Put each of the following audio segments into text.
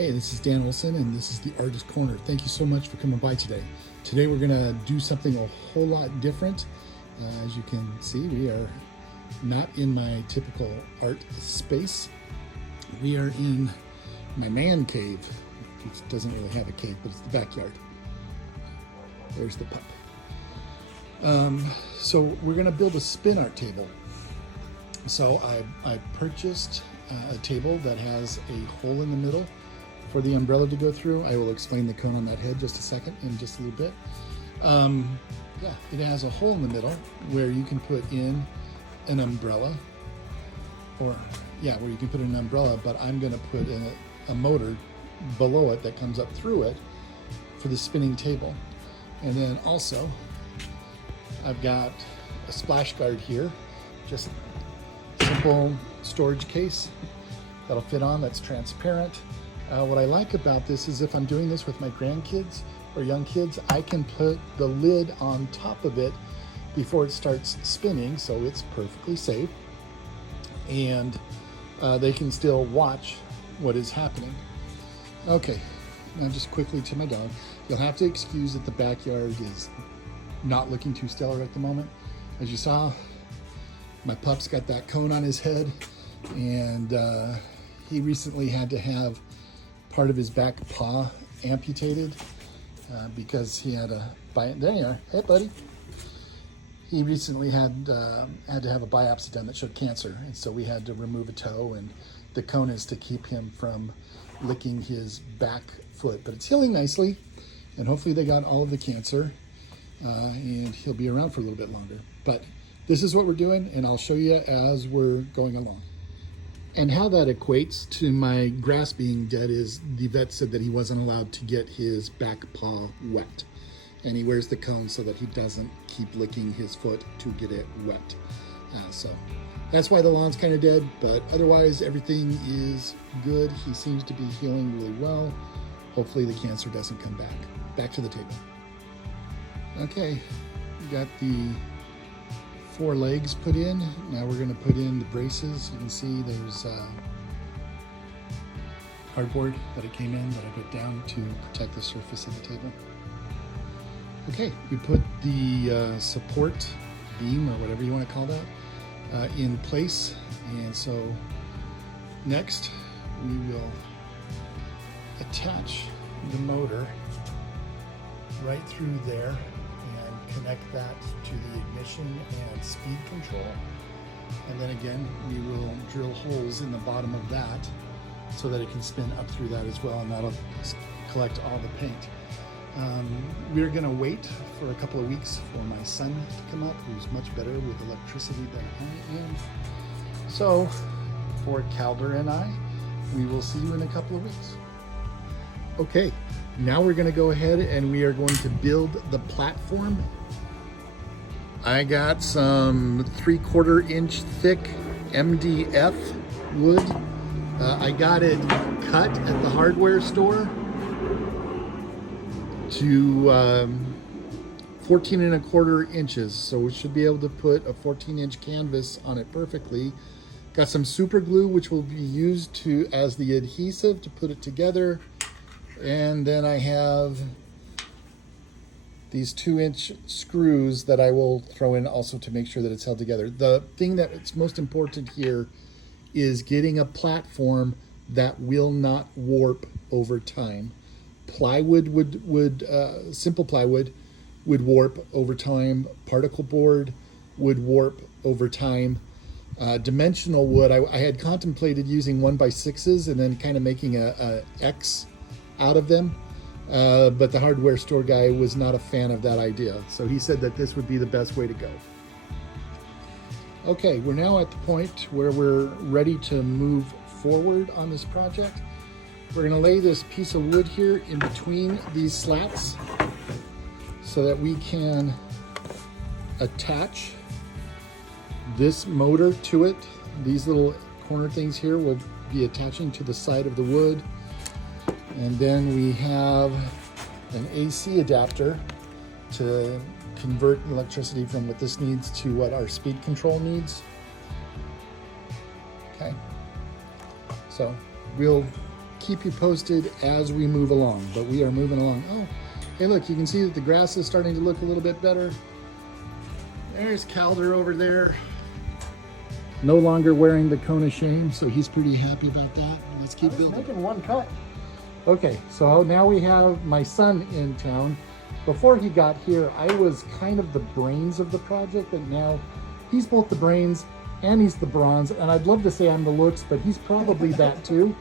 Hey, this is Dan Olson, and this is the Artist Corner. Thank you so much for coming by today. Today we're going to do something a whole lot different. As you can see, we are not in my typical art space. We are in my man cave, which doesn't really have a cave, but it's the backyard. There's the pup. So we're going to build a spin art table. So I purchased a table that has a hole in the middle for the umbrella to go through. I will explain the cone on that head just a second, in just a little bit. Yeah, it has a hole in the middle where you can put in an umbrella, where you can put in an umbrella, but I'm going to put in a motor below it that comes up through it for the spinning table. And then also, I've got a splash guard here, just simple storage case that'll fit on, that's transparent. What I like about this is if I'm doing this with my grandkids or young kids, I can put the lid on top of it before it starts spinning, so it's perfectly safe, and they can still watch what is happening. Okay, now just quickly to my dog. You'll have to excuse that the backyard is not looking too stellar at the moment. As you saw, my pup's got that cone on his head, and he recently had to have part of his back paw amputated because he had a there you are. Hey, buddy. He recently had to have a biopsy done that showed cancer, and so we had to remove a toe, and the cone is to keep him from licking his back foot. But it's healing nicely, and hopefully they got all of the cancer, and he'll be around for a little bit longer. But this is what we're doing, and I'll show you as we're going along. And how that equates to my grass being dead is the vet said that he wasn't allowed to get his back paw wet. And he wears the cone so that he doesn't keep licking his foot to get it wet. So that's why the lawn's kind of dead, but otherwise everything is good. He seems to be healing really well. Hopefully the cancer doesn't come back. Back to the table. Okay, we got the 4 legs put in. Now we're going to put in the braces. You can see there's cardboard that it came in that I put down to protect the surface of the table. Okay, we put the support beam, or whatever you want to call that, in place. And so next we will attach the motor right through there and connect that to the ignition and speed control. And then again, we will drill holes in the bottom of that so that it can spin up through that as well, and that'll collect all the paint. We're gonna wait for a couple of weeks for my son to come up, who's much better with electricity than I am. So for Calder and I, we will see you in a couple of weeks. Okay, now we're gonna go ahead and we are going to build the platform. I got some 3/4 inch thick MDF wood. I got it cut at the hardware store to 14 1/4 inches. So we should be able to put a 14-inch canvas on it perfectly. Got some super glue, which will be used as the adhesive to put it together. And then I have these 2-inch screws that I will throw in also to make sure that it's held together. The thing that's most important here is getting a platform that will not warp over time. Plywood simple plywood would warp over time. Particle board would warp over time. Dimensional wood, I had contemplated using 1x6s and then kind of making a X out of them. But the hardware store guy was not a fan of that idea. So he said that this would be the best way to go. Okay, we're now at the point where we're ready to move forward on this project. We're gonna lay this piece of wood here in between these slats so that we can attach this motor to it. These little corner things here will be attaching to the side of the wood. And then we have an AC adapter to convert electricity from what this needs to what our speed control needs. Okay, so we'll keep you posted as we move along, but we are moving along. Oh, hey look, you can see that the grass is starting to look a little bit better. There's Calder over there. No longer wearing the cone of shame, so he's pretty happy about that. Let's keep building. Making one cut. Okay, so now we have my son in town. Before he got here, I was kind of the brains of the project, but now he's both the brains and he's the bronze. And I'd love to say I'm the looks, but he's probably that too.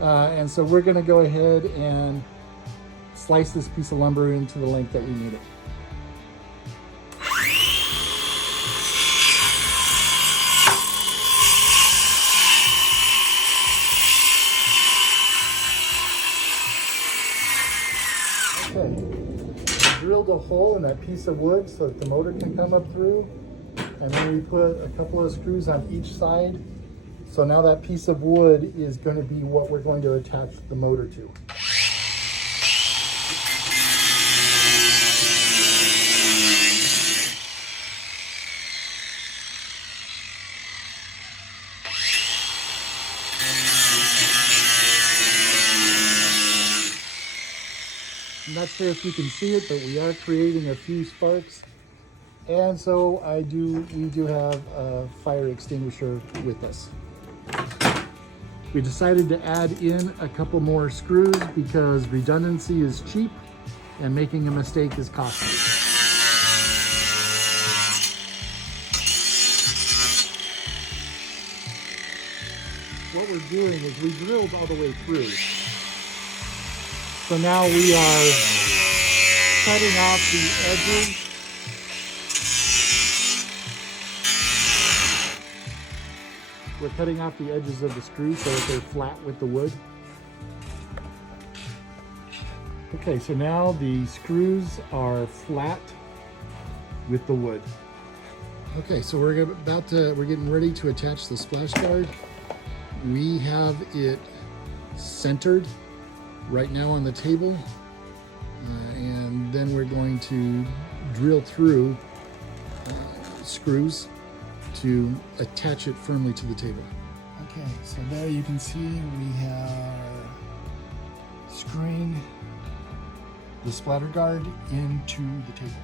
And so we're gonna go ahead and slice this piece of lumber into the length that we need it. Drilled a hole in that piece of wood so that the motor can come up through, and then we put a couple of screws on each side. So now that piece of wood is going to be what we're going to attach the motor to. I'm not sure if you can see it, but we are creating a few sparks. And so we do have a fire extinguisher with us. We decided to add in a couple more screws because redundancy is cheap and making a mistake is costly. What we're doing is we drilled all the way through. So now we are cutting off the edges. We're cutting off the edges of the screws so that they're flat with the wood. Okay, so now the screws are flat with the wood. Okay, so we're getting ready to attach the splash guard. We have it centered right now on the table, and then we're going to drill through screws to attach it firmly to the table. Okay, so there you can see we are screwing the splatter guard into the table.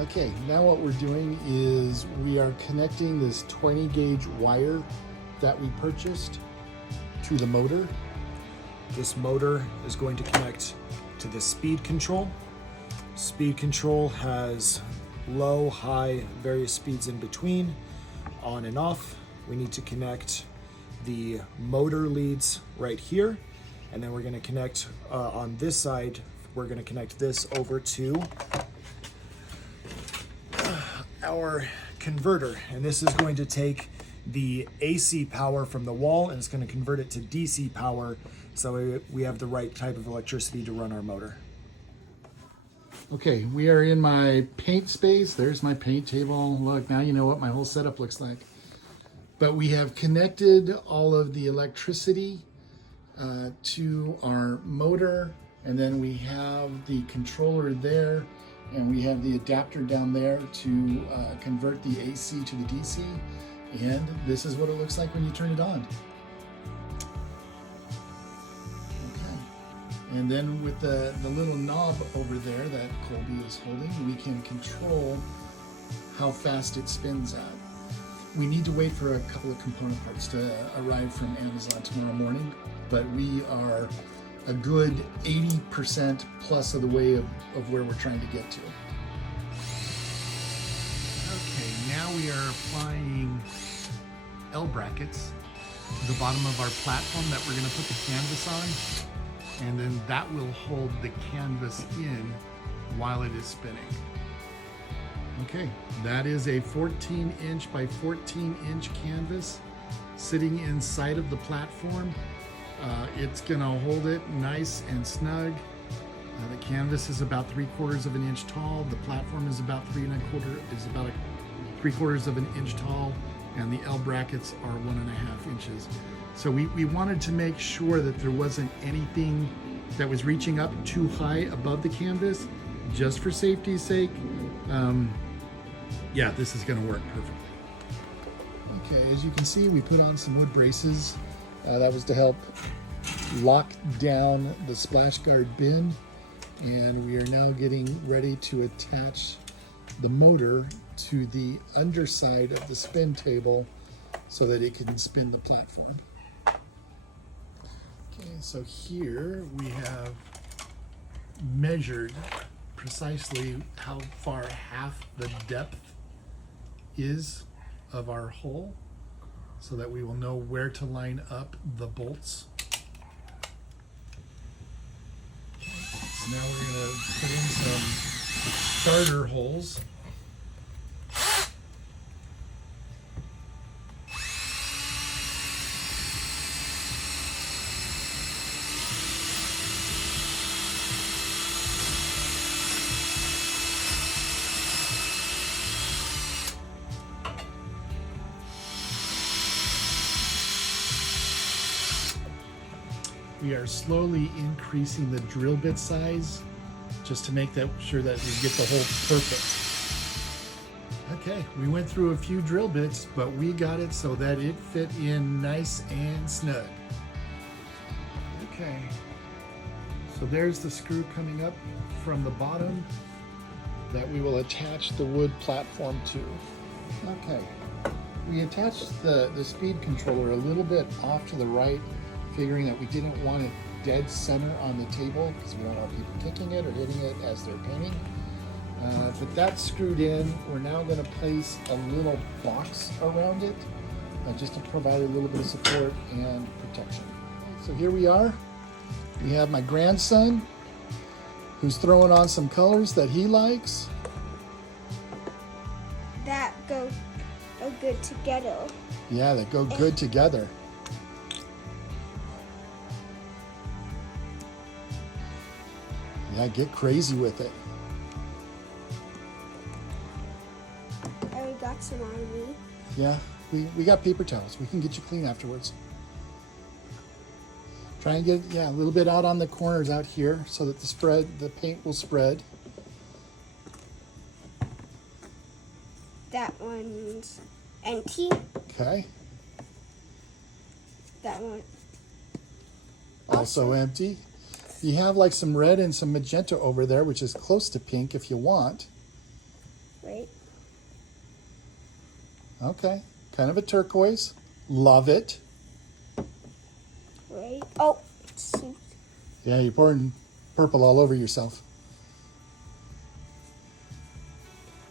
Okay, now what we're doing is we are connecting this 20 gauge wire that we purchased to the motor. This motor is going to connect to the speed control. Speed control has low, high, various speeds in between, on and off. We need to connect the motor leads right here, and then we're going to connect on this side, we're going to connect this over to our converter, and this is going to take the AC power from the wall and it's going to convert it to DC power, so we have the right type of electricity to run our motor. Okay, we are in my paint space. There's my paint table. Look, now you know what my whole setup looks like. But we have connected all of the electricity to our motor, and then we have the controller there, and we have the adapter down there to convert the AC to the DC. And this is what it looks like when you turn it on. Okay. And then with the little knob over there that Colby is holding, we can control how fast it spins at. We need to wait for a couple of component parts to arrive from Amazon tomorrow morning, but we are a good 80% plus of the way of where we're trying to get to. Okay, now we are applying L brackets to the bottom of our platform that we're going to put the canvas on, and then that will hold the canvas in while it is spinning. Okay, that is a 14-inch by 14-inch canvas sitting inside of the platform. It's going to hold it nice and snug. The canvas is about 3/4 of an inch tall. The platform is about 3/4 of an inch tall, and the L brackets are 1.5 inches. So we wanted to make sure that there wasn't anything that was reaching up too high above the canvas, just for safety's sake. Yeah, this is going to work perfectly. Okay, as you can see, we put on some wood braces. That was to help locked down the splash guard bin, and we are now getting ready to attach the motor to the underside of the spin table so that it can spin the platform. Okay, so here we have measured precisely how far half the depth is of our hole so that we will know where to line up the bolts. So now we're going to put in some starter holes. We are slowly increasing the drill bit size just to make sure that we get the hole perfect. Okay, we went through a few drill bits, but we got it so that it fit in nice and snug. Okay, so there's the screw coming up from the bottom that we will attach the wood platform to. Okay, we attached the speed controller a little bit off to the right, figuring that we didn't want it dead center on the table because we don't want people kicking it or hitting it as they're painting. But that's screwed in. We're now going to place a little box around it just to provide a little bit of support and protection. So here we are. We have my grandson who's throwing on some colors that he likes. That go good together. Yeah, that go good together. Yeah, get crazy with it. I already got some on me. Yeah, we got paper towels. We can get you clean afterwards. Try and get, a little bit out on the corners out here so that the paint will spread. That one's empty. Okay. That one. Also empty. You have like some red and some magenta over there, which is close to pink if you want. Right. Okay. Kind of a turquoise. Love it. Right. Oh. Shoot. Yeah, you're pouring purple all over yourself.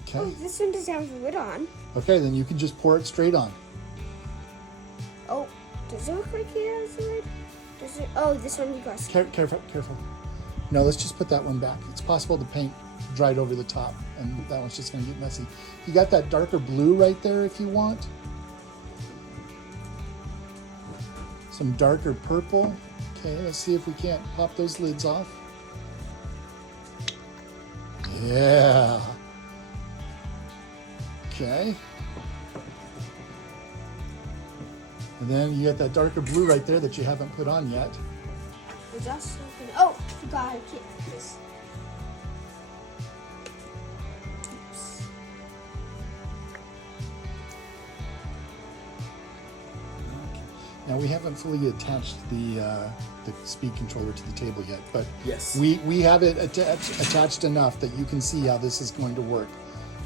Okay. Oh, this one doesn't have wood on. Okay, then you can just pour it straight on. Oh, does it look like it has wood? Does it? Oh, this one you got. Careful. No, let's just put that one back. It's possible the paint dried over the top, and that one's just going to get messy. You got that darker blue right there if you want. Some darker purple. Okay, let's see if we can't pop those lids off. Yeah. Okay. And then you got that darker blue right there that you haven't put on yet. Is that something? Oh, forgot I can't do this. Oops. Now we haven't fully attached the speed controller to the table yet, but Yes. we have it attached enough that you can see how this is going to work.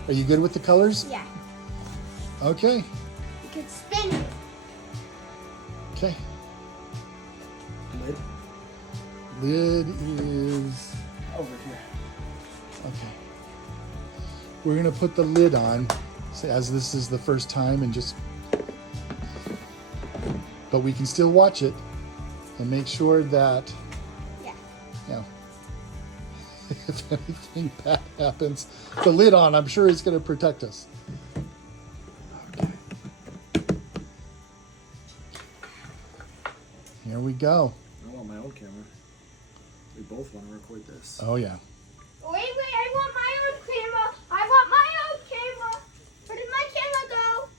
Are you good with the colors? Yeah. Okay. You can spin it. Okay. Lid Lid is over here. okay. We're gonna put the lid on as this is the first time, and but we can still watch it and make sure that, Yeah. if anything bad happens, the lid on, I'm sure is going to protect us. Okay. Here we go. I want my own camera. We both want to record this. Oh yeah. Wait, I want my own camera. I want my own camera. Where did my camera go?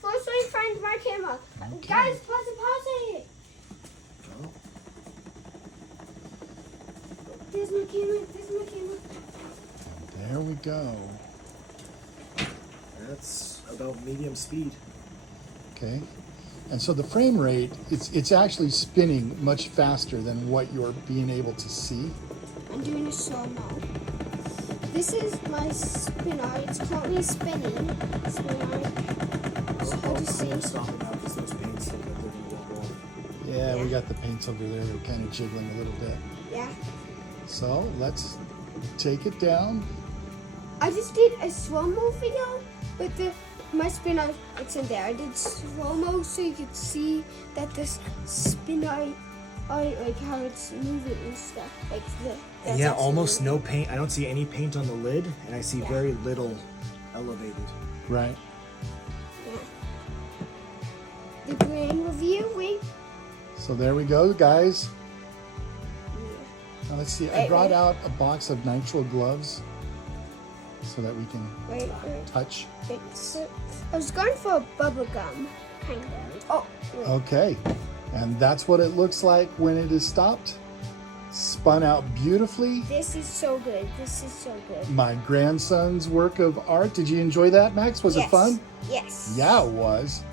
First let me find my camera. Okay. Guys, pause it. Oh. There's my camera. There we go. That's about medium speed. Okay. And so the frame rate, it's actually spinning much faster than what you're being able to see. I'm doing a slow-mo. This is my spinner. It's currently spinning. Spinner. So just see. Stop it now because those paints that are wobble. Yeah, we got the paints over there. They're kind of jiggling a little bit. Yeah. So let's take it down. I just did a slow-mo video, but my spinner, it's in there. I did slow-mo so you could see that this spinner, like how it's moving and stuff. Like that's Yeah, actually almost moving. no paint. I don't see any paint on the lid, and I see very little elevated. Right. Yeah. The grand review, wait. So there we go, guys. Yeah. Now let's see. I Wait, brought wait. out a box of nitrile gloves so that we can Wait. touch. So, I was going for a bubble gum, kind of. Oh, wait. Okay. And that's what it looks like when it is stopped. Spun out beautifully. This is so good. This is so good. My grandson's work of art. Did you enjoy that, Max? Was it fun? Yes. Yeah, it was.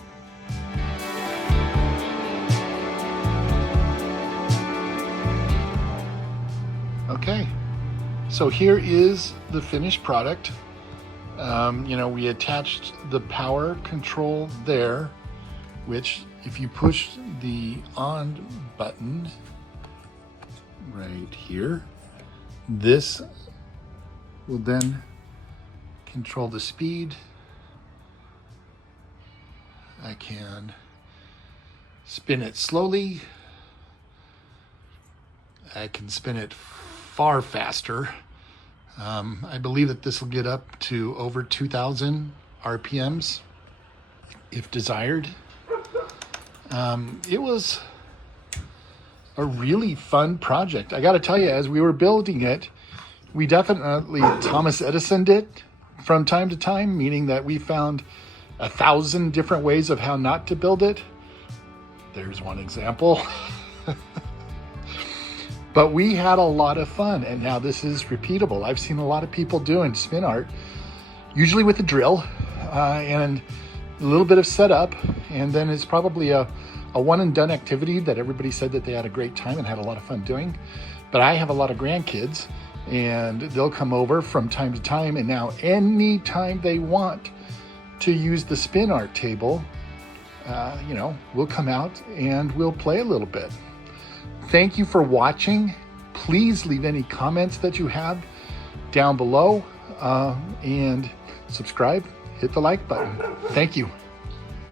Okay, so here is the finished product. We attached the power control there, which if you push the on button right here, this will then control the speed. I can spin it slowly. I can spin it far faster. I believe that this will get up to over 2,000 RPMs if desired. It was a really fun project. I got to tell you, as we were building it, we definitely Thomas Edison'd it from time to time, meaning that we found 1,000 different ways of how not to build it. There's one example. But we had a lot of fun, and now this is repeatable. I've seen a lot of people doing spin art, usually with a drill and a little bit of setup, and then it's probably a one and done activity that everybody said that they had a great time and had a lot of fun doing. But I have a lot of grandkids, and they'll come over from time to time, and now anytime they want to use the spin art table, we'll come out and we'll play a little bit. Thank you for watching. Please leave any comments that you have down below and subscribe, hit the like button. Thank you.